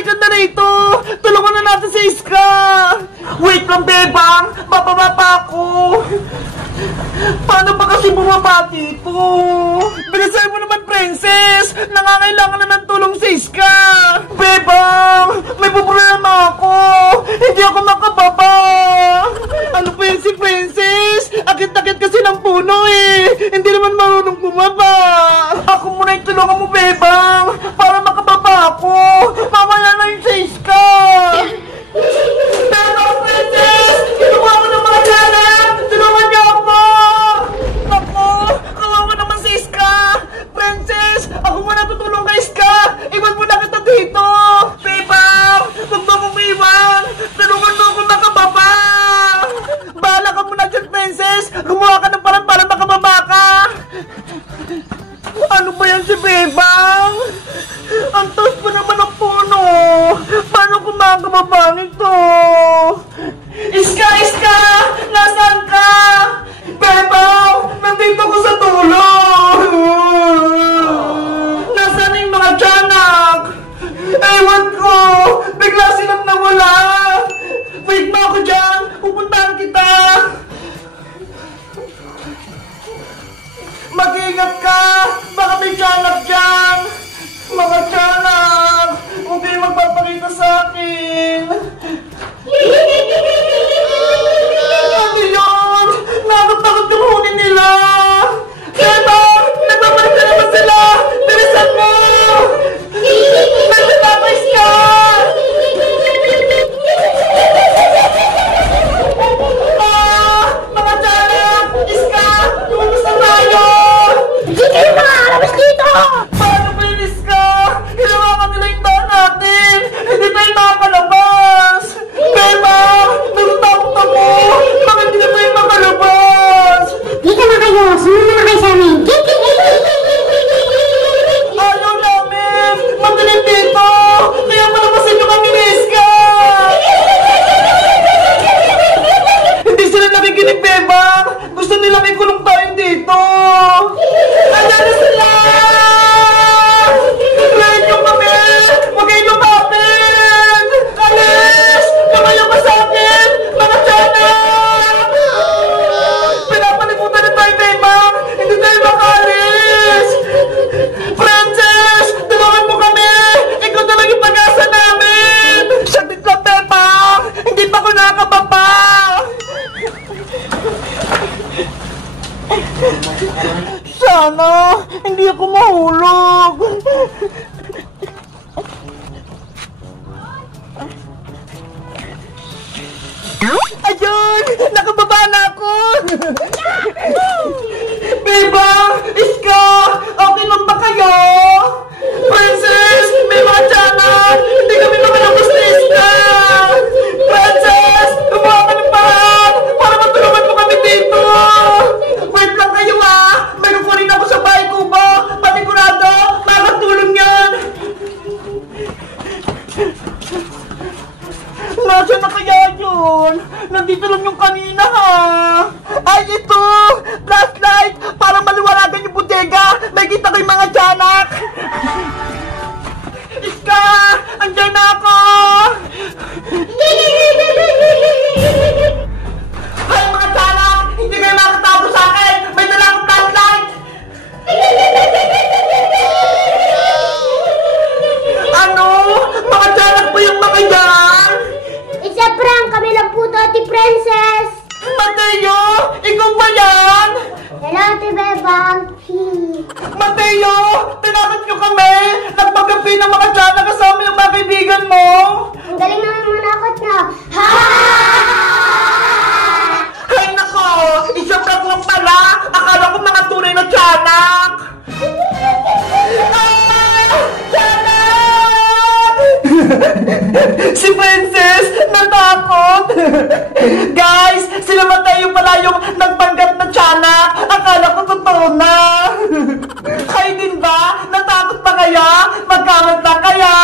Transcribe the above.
halika na rito! Tulungan na natin si Iska! Wait lang, Bebang! Bababa pa ako! Paano ba kasi bumaba dito? Bilisan mo naman, Princess! Nangangailangan na ng tulong si Iska! Bebang! May problema ako! Hindi ako makababa! Ano pa yun si Princess? Akit-akit kasi ng puno eh! Hindi naman marunong bumaba! Ako muna yung tulungan mo, Bebang! Para makababa ako! Mamaya na yun si Iska! Bebang, Princess! Kinuha ko ng mga janak! Tulungan niyo ako! Ako! Kawawa naman si Iska! Princess! Ako muna tutulong kay Iska! Iwan mo na kita dito! Bebang! Huwag mo akong iwan! Tulungan mo ako makababa! Bahala ka muna dyan, Princess! Gumawa ka ng parang para makababa ka! Ano ba yan si Bebang? Ang taas pa naman ang puno! Paano ko makakababa nito? Iska! Iska! Nasaan ka? Bebang! Nandito ko sa tulong! Nasaan yung mga tiyanak? Ewan ko! Bigla silang nawala! Wait mo ako dyan! Pupuntahan kita! Mag-ingat ka! Baka may tiyanak dyan! Mga tiyanak! Huwag kayo magpapakita sa akin! Ano yun? Nakot-takot yung huni nila! Bebang! Nagbabalik na naman sila! Bilisan mo! Nagtatapos ka! Mga tiyanak! Iska! Lumabas na tayo! Hindi kayo makakalabas dito! Paano ba yun, Iska? Hinawakan nila yung daan natin! Hindi tayo makakalabas! Bebang! Natatakot ako! Bakit hindi na tayo makalabas? Di ka na kayo! Sumunod na kayo sa amin! Ayaw namin! Madilim dito! Kaya malabasin nyo kami ni Iska! Hindi sila nakikinig, Bebang! Gusto nilang ikulong tayo dito! Ayan na sila! Lahat nyo kami! Huwag kayo lumapit! Alis! Kamayo ka sa akin! Mga tiyanak! Pinapalimutan na tayo, Bebang! Hindi tayo makalis! Princess! Tulungan mo kami! Ikaw na lang yung pag-asa namin! Saglit lang, Bebang! Hindi pa ako nakababa! Sana hindi ako mahulog. Ayun! Nakababa na ako! Bebang! Iska! Okay lang ba kayo? Princess! May mga tiyanak! Hindi kami makalabas na Iska! Princess! Gumawa ka ng paraan para matulungan mo kami dito! Wait lang kayo ah! May kukunin ako sa bahay kubo! Patigurado! Makatulong yan! Nasaan na kaya yun? Nandito lang yung kanina ha! Ay ito! Flashlight! Para maliwanagan yung bodega! May kita ko yung mga tiyanak! Iska! Andiyan na ako! Hay mga tiyanak! Hindi kayo makatago sa akin! May dala akong flashlight! Ano? Mga tiyanak ba yung mga yan? It's a prank! Kami lang po to, Ate Princess! Mateo! Ikaw ba yan? Hello, Ate Bebang! Mateo! Tinakot nyo kami! Nagpagabi ng mga tiyanak kasama yung mga kaibigan mo! Ang galing naman manakot na! Ha! Hay nako! Isang prank lang pala! Akala ko mga tunay na tiyanak! Tiyanak! Si Princess! Natakot! Guys! Sila Mateo pala yung nagpanggap na tiyanak! Akala ko totoo na! Kayo din ba? Natakot pa kaya? Magkamanta kaya?